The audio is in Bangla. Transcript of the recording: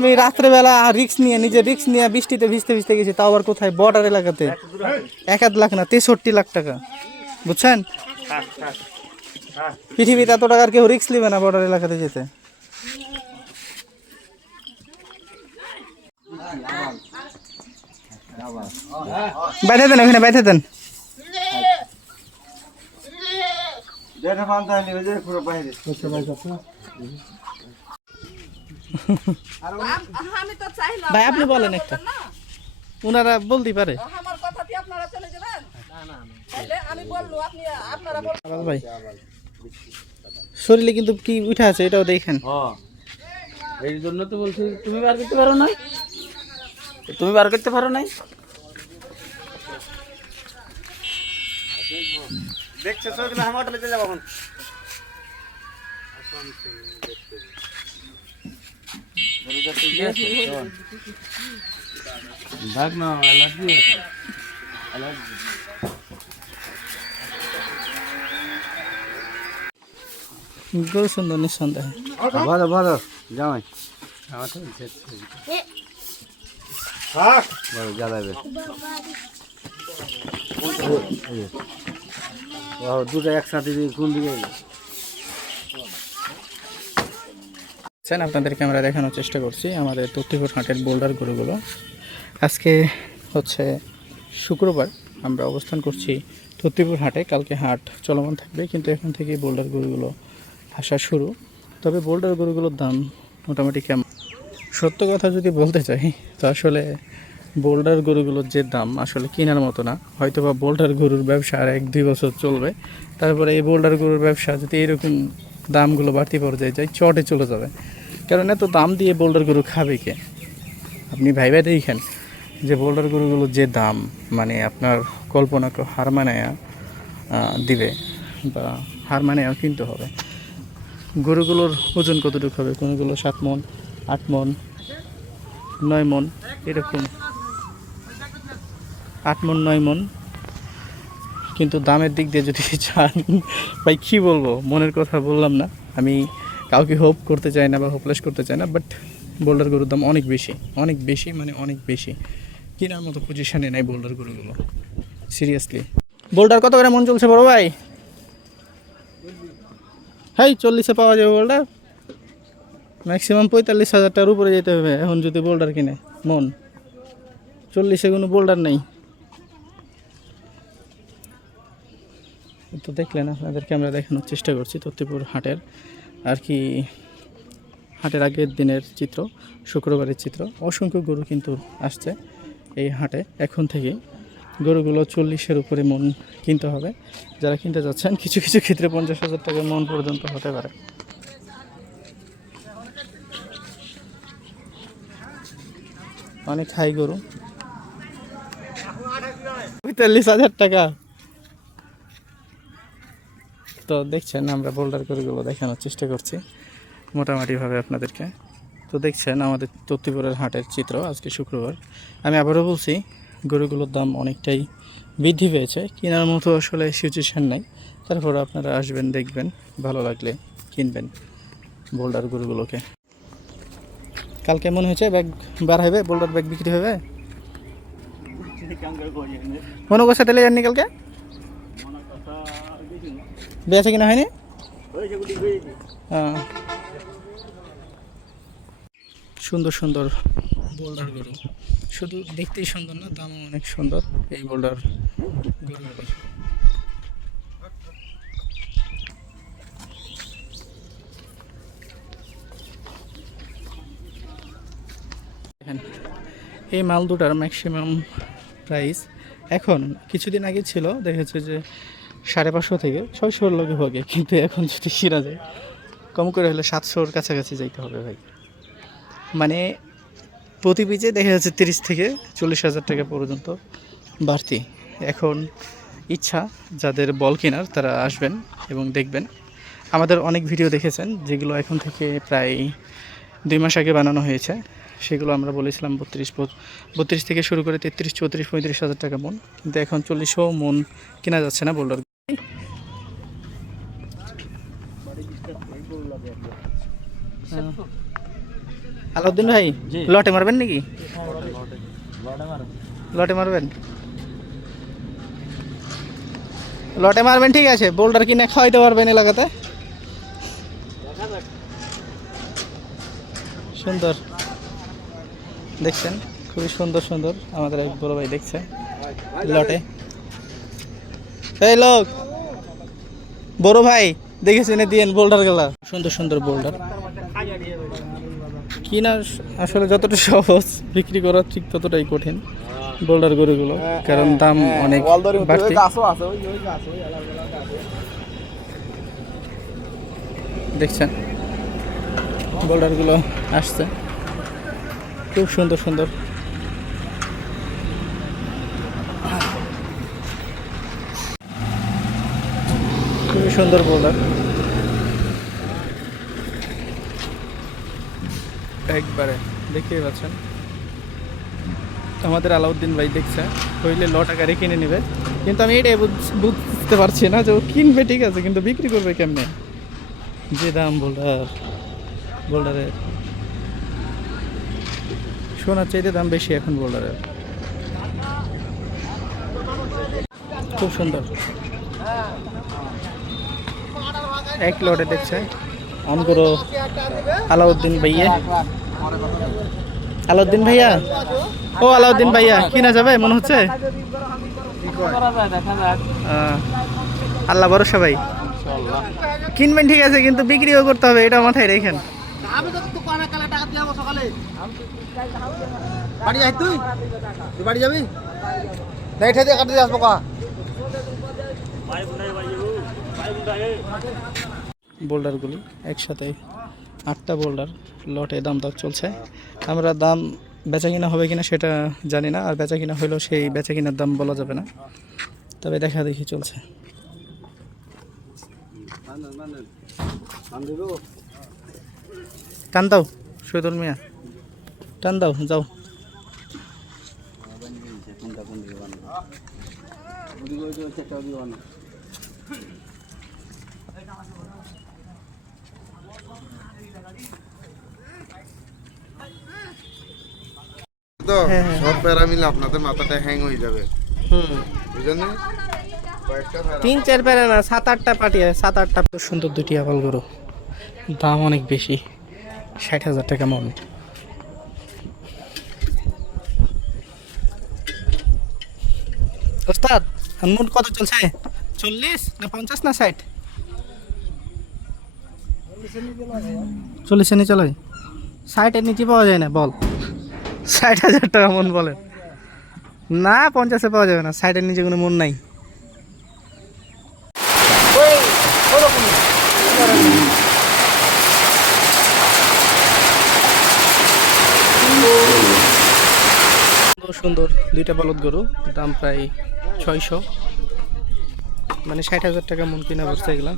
আমি রাত্রেবেলা নিজে রিক্স নিয়ে বৃষ্টিতে ভিজতে ভিজতে গেছি, তাও আবার কোথায়, বর্ডার এলাকাতে। 1 লাখ না 63 লাখ টাকা, বুঝছেন? পৃথিবীতে এত টাকার কেউ রিক্স নেবে না বর্ডার এলাকাতে যেতে। বাইরে দেন, ওখানে বাইরে দেন। ভাই আপনি বলেন একটা, ওনারা বলতে পারে। ভাই শরীরে কিন্তু কি উঠে আছে এটাও দেখেন। এই জন্য তো বলছি তুমি বার করতে পারো না, তুমি বার করতে পারো নাই। দেখছো সবগুলো আমার হোটেলে চলে যাবো এখন। ভাগ না অ্যালার্জি আছে, অ্যালার্জি। গরু সুন্দর নিঃসন্দেহে। ভালো ভালো জামাই আমার তো ভালো জ্বালাবে। দুটো একসাথে কোন দিকে আপনাদেরকে আমরা দেখানোর চেষ্টা করছি আমাদের তত্ত্বপুর হাটের বোল্ডার গরুগুলো। আজকে হচ্ছে শুক্রবার, আমরা অবস্থান করছি তত্ত্বপুর হাটে। কালকে হাট চলমান থাকবে, কিন্তু এখন থেকেই বোল্ডার গরুগুলো আসা শুরু। তবে বোল্ডার গরুগুলোর দাম মোটামুটি কেমন, সত্য কথা যদি বলতে চাই তো আসলে বোল্ডার গরুগুলোর যে দাম আসলে কেনার মতো না। হয়তো বা বোল্ডার গরুর ব্যবসা আর 1-2 বছর চলবে, তারপরে এই বোল্ডার গরুর ব্যবসা যদি এরকম দামগুলো বাড়তি পর্যায়ে যায় চটে চলে যাবে। কারণ এত দাম দিয়ে বোল্ডার গরু খাবে কে? আপনি ভাইবা দেখেন যে বোল্ডার গরুগুলোর যে দাম, মানে আপনার কল্পনাকে হার মানায়া দিবে বা হার মানায়াও কিনতে হবে। গরুগুলোর ওজন কতটুকু হবে? কোনোগুলো 7 মণ, 8 মণ, 9 মণ, এরকম 8 মণ 9 মণ। কিন্তু দামের দিক দিয়ে যদি চান, ভাই কী বলবো, মনের কথা বললাম না। আমি কাউকে হোপ করতে চাই না বা হোপলেস করতে চাই না, বাট বোল্ডার গরুর দাম অনেক বেশি, অনেক বেশি, মানে অনেক বেশি। কেনার মতো পজিশানে নেই বোল্ডার গরুগুলো, সিরিয়াসলি। বোল্ডার কত করে মন চলছে বড় ভাই? হ্যাঁ 40-এ পাওয়া যাবে বোল্ডার, ম্যাক্সিমাম 45,000 টাকার উপরে যেতে হবে এখন যদি বোল্ডার কিনে। মন 40-এ কোনো বোল্ডার নেই। তো দেখলেন, আপনাদেরকে আমরা দেখানোর চেষ্টা করছি তত্ত্বপুর হাটের আর কি, হাটের আগের দিনের চিত্র, শুক্রবারের চিত্র। অসংখ্য গরু কিন্তু আসছে এই হাটে। এখন থেকেই গরুগুলো 40-এর উপরে মন কিনতে হবে যারা কিনতে যাচ্ছেন। কিছু কিছু ক্ষেত্রে 50,000 টাকা মন পর্যন্ত হতে পারে। অনেক হাই গরু, 45,000 টাকা। তো দেখছেন, আমরা বোল্ডার গরুগুলো দেখানোর চেষ্টা করছি মোটামুটিভাবে আপনাদেরকে। তো দেখছেন আমাদের তত্ত্বপুরের হাটের চিত্র, আজকে শুক্রবার। আমি আবারও বলছি, গরুগুলোর দাম অনেকটাই বৃদ্ধি পেয়েছে, কেনার মতো আসলে সিচুয়েশান নেই। তারপরে আপনারা আসবেন, দেখবেন, ভালো লাগলে কিনবেন বোল্ডার গরুগুলোকে। কাল কেমন হয়েছে? ব্যাগ বার হবে, বোল্ডার ব্যাগ বিক্রি হবে? মনে করছে তেলে যাননি কালকে? বেঁচে কিনা হয়নি? সুন্দর সুন্দর বোল্ডার গরু, শুধু দেখতেই সুন্দর না, দামও অনেক সুন্দর এই বোল্ডার গরুগুলো। এই মাল দুটার ম্যাক্সিমাম প্রাইস এখন, কিছুদিন আগে ছিল দেখা যাচ্ছে যে 550 থেকে 600 লগে হবে, কিন্তু এখন যদি কিনা যায় কম করে হলে 700-র কাছাকাছি যাইতে হবে ভাই। মানে প্রতি পিচে দেখা যাচ্ছে 30 থেকে 40,000 টাকা পর্যন্ত বাড়তি। এখন ইচ্ছা যাদের বল কেনার তারা আসবেন এবং দেখবেন। আমাদের অনেক ভিডিও দেখেছেন যেগুলো এখন থেকে প্রায় 2 মাস আগে বানানো হয়েছে, সেগুলো আমরা বলেছিলাম 32 থেকে শুরু করে 33, 34, 35,000 টাকা মন, কিন্তু এখন 40-ও মন কেনা যাচ্ছে না বোল্ডার। আলাউদ্দিন ভাই জি। লটে মারবেন নাকি? লটে মারবেন? লটে মারবেন, ঠিক আছে। বোল্ডার কিনে খাওয়াইতে পারবেন এলাকাতে। সুন্দর দেখছেন, খুবই সুন্দর সুন্দর আমাদের এক বড় ভাই দেখছে লটে। এই লোক, বড় ভাই দেখে শুনে দিয়েন বোল্ডার গুলা, সুন্দর সুন্দর বোল্ডার কিনা আসলে যতটা সহজ, বিক্রি করা ঠিক ততটাই কঠিন বোল্ডার গরুগুলো, কারণ দাম অনেক বাড়তি। দেখছেন বোল্ডারগুলো আসছে, খুব সুন্দর সুন্দর। খুবই সুন্দর বোল্ডার, একবারে দেখতেই পাচ্ছেন। আমাদের আলাউদ্দিন ভাই দেখছে, হইলে টাকারে কিনে নেবে, কিন্তু আমি এটাই বুঝতে পারছি না যে ও কিনবে ঠিক আছে, কিন্তু বিক্রি করবে কেমনে? যে দাম বোল্ডারের সোনার চাইতে দাম বেশি এখন বোল্ডারের। খুব সুন্দর এক লটে দেখছে অনগুলো আলাউদ্দিন ভাইয়া। আলাউদ্দিন ভাইয়া, ও আলাউদ্দিন ভাইয়া কিনা যাবে মনে হচ্ছে? আল্লাহ ভরসা ভাই, কিনবেন ঠিক আছে, কিন্তু বিক্রিও করতে হবে, এটা মাথায় রেখেন। বোল্ডারগুলি একসাথে 8টা বোল্ডার লটে দাম দর চলছে। আমরা দাম বেচা কিনা হবে কিনা সেটা জানি না, আর বেচা কিনা হলেও সেই বেচা কিনার দাম বলা যাবে না, তবে দেখা দেখি চলছে। টান দাও শহীদুল মিয়া, টান দাও, যাও। তো হ্যাঁ, হ্যাঁ। সব প্যারা মিলে আপনাদের মাথাটা হ্যাং হয়ে যাবে, বুঝলেন? কয়েকটা প্যারা 3-4 প্যারা না, 7-8টা পাঠিয়ে, 7-8টা। সুন্দর দুটি আপেল গরু, দাম অনেক বেশি, 60,000 টাকা মন। ওস্তাদ মোট কত চলছে? 40 না 50 না 60? 40-এর নিচে চলে, 60-এর নিচে পাওয়া যায় না বল। 60,000 টাকা মন বলেন না, 50-এ পাওয়া যাবে না, 60-এর নিচে কোনো মন নাই। সুন্দর দুইটা বলদ গরু, দাম প্রায় 600, মানে 60,000 টাকা মন কিনা পড়ছে এগুলা।